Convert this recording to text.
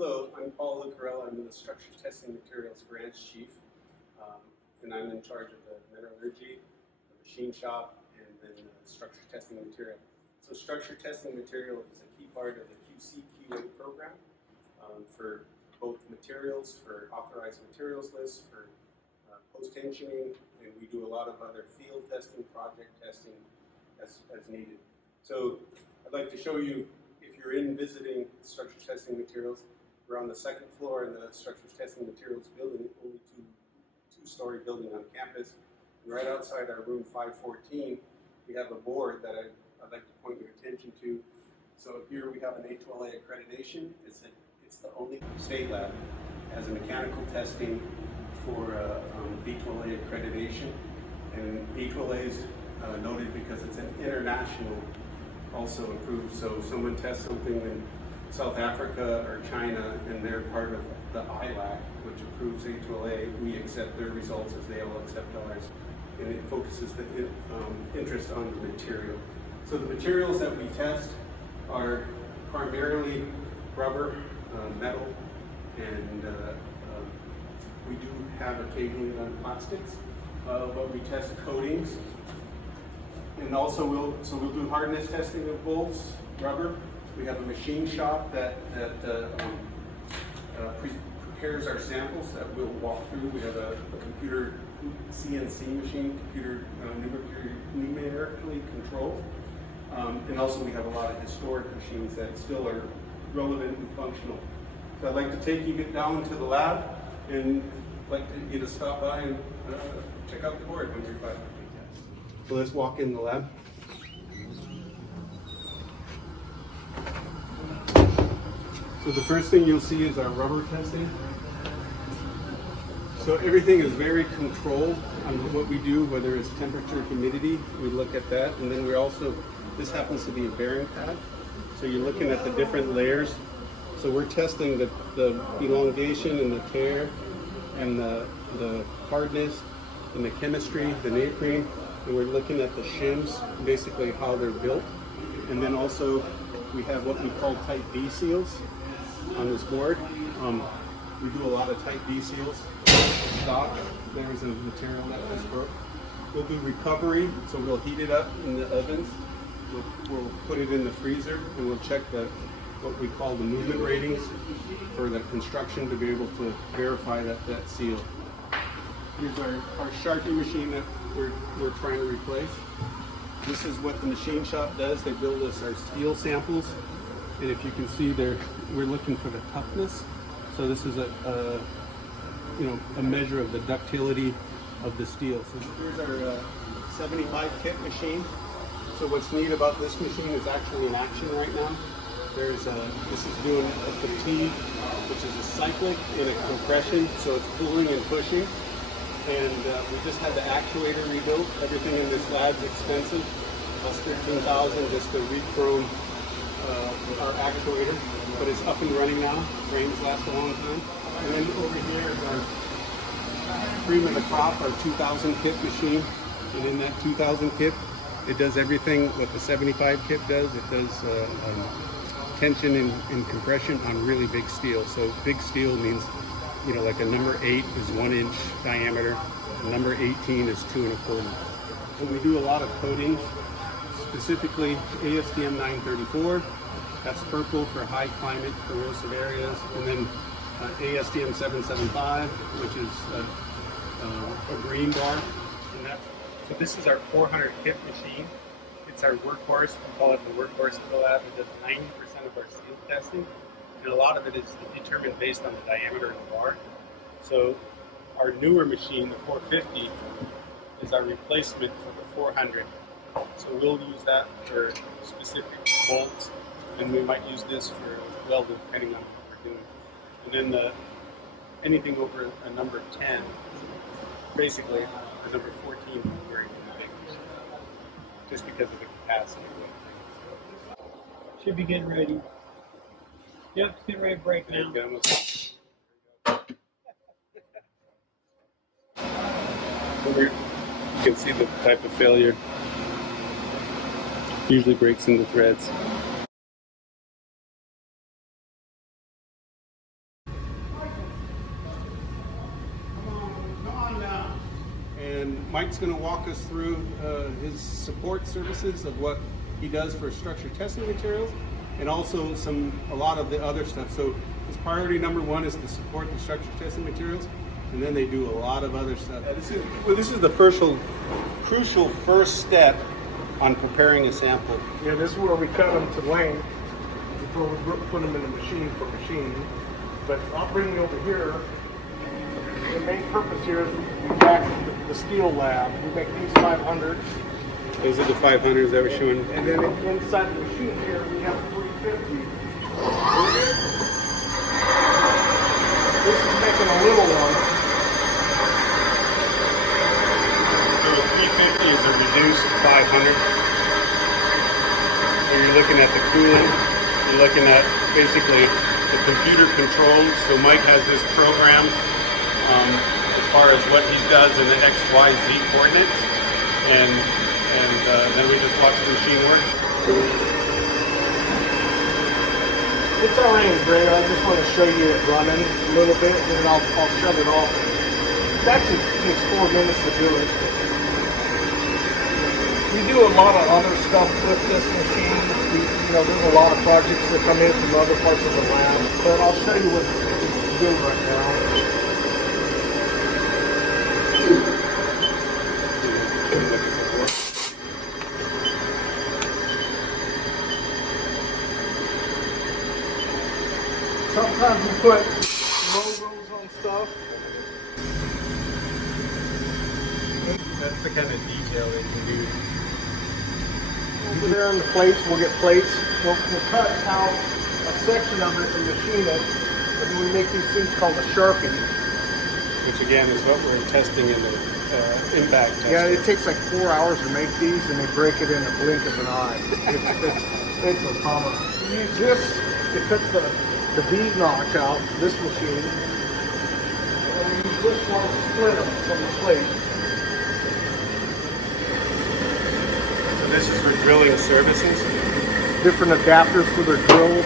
Hello, I'm Paul Lucarella. I'm the Structure Testing Materials Branch Chief, and I'm in charge of the metallurgy, the machine shop, and then the structure testing material. So structure testing material is a key part of the QC/QA program for both materials, for authorized materials lists, for post-engineering, and we do a lot of other field testing, project testing as needed. So I'd like to show you, if you're in visiting structure testing materials, we're on the second floor in the structures testing materials building, only two-story building on campus. And right outside our room 514, we have a board that I'd like to point your attention to. So here we have an A2LA accreditation. It's the only state lab that has a mechanical testing for A2LA accreditation. And A2LA is noted because it's an international also approved. So if someone tests something in South Africa or China and they're part of the ILAC, which approves A2LA, we accept their results as they all accept ours. And it focuses the interest on the material. So the materials that we test are primarily rubber, metal, and we do have occasionally on plastics, but we test coatings. And also we'll do hardness testing of bolts, rubber. We have a machine shop that prepares our samples that we'll walk through. We have a computer CNC machine, numerically controlled. And also we have a lot of historic machines that still are relevant and functional. So I'd like to take you down to the lab and like you to stop by and check out the board when you're by. So let's walk in the lab. So the first thing you'll see is our rubber testing. So everything is very controlled on what we do, whether it's temperature, humidity, we look at that. And then we're also, this happens to be a bearing pad. So you're looking at the different layers. So we're testing the elongation and the tear and the hardness and the chemistry, the neoprene. And we're looking at the shims, basically how they're built. And then also we have what we call type D seals on this board. We do a lot of type D seals. Stock, there's a material that just broke. We'll do recovery, so we'll heat it up in the ovens. We'll put it in the freezer and we'll check what we call the movement ratings for the construction to be able to verify that seal. Here's our Sharpie machine that we're trying to replace. This is what the machine shop does. They build us our steel samples, and if you can see there, we're looking for the toughness. So this is a measure of the ductility of the steel. So here's our 75 kit machine. So what's neat about this machine is actually in action right now. This is doing a fatigue, which is a cyclic and a compression, so it's pulling and pushing. And we just had the actuator rebuilt. Everything in this lab is expensive. Costs $13,000 just to re-chrome our actuator, but it's up and running now. Frames last a long time. And then over here is our cream of the crop, our 2000 kit machine. And in that 2000 kit, it does everything what the 75 kit does. It does tension and compression on really big steel. So big steel means, like a number 8 is 1 inch diameter, number 18 is 2 1/4. So we do a lot of coatings, specifically ASTM 934, that's purple for high climate corrosive areas, and then ASTM 775, which is a green bar. So this is our 400 kit machine. It's our workhorse, we call it the workhorse of the lab. It does 90% of our seal testing. And a lot of it is determined based on the diameter of the bar. So our newer machine, the 450, is our replacement for the 400. So we'll use that for specific bolts, and we might use this for welding, depending on what we're doing. And then anything over a number 10, basically a number 14 is very big, just because of the capacity. Should be getting ready. Yep, it's getting ready to break now. You can see the type of failure. Usually breaks into threads. us through his support services of what he does for structure testing materials, and also a lot of the other stuff. So his priority number one is to support the structure testing materials, and then they do a lot of other stuff. This is the crucial first step on preparing a sample. Yeah, this is where we cut them to length before we put them in the machine for machining. But I'll bring you over here. The main purpose here is we back the steel lab. We make these 500. Those are the 500s that we're showing. And then inside the machine here, we have 350. This is making a little one. So a 350 is a reduced 500. And you're looking at the cooling. You're looking at basically the computer controls. So Mike has this program as far as what he does in the X, Y, Z coordinates, and then we just watch the machine work. It's already great. I just want to show you it running a little bit, and then I'll shut it off. It actually takes 4 minutes to do it. We do a lot of other stuff with this machine. There's a lot of projects that come in from other parts of the lab, but I'll show you what it's doing right now. Sometimes we put logos on stuff. That's the kind of detail they can do. Over there on the plates, we'll get plates. We'll cut out a section of it and machine it, and then we make these things called a Sharpie. Which again is what we're testing in the impact test. Yeah, it takes like 4 hours to make these, and they break it in a blink of an eye. It's a bummer. We use this to cut the bead notch out, this machine. And we use this one to split them from the plate. So this is for drilling services. Different adapters for their drills.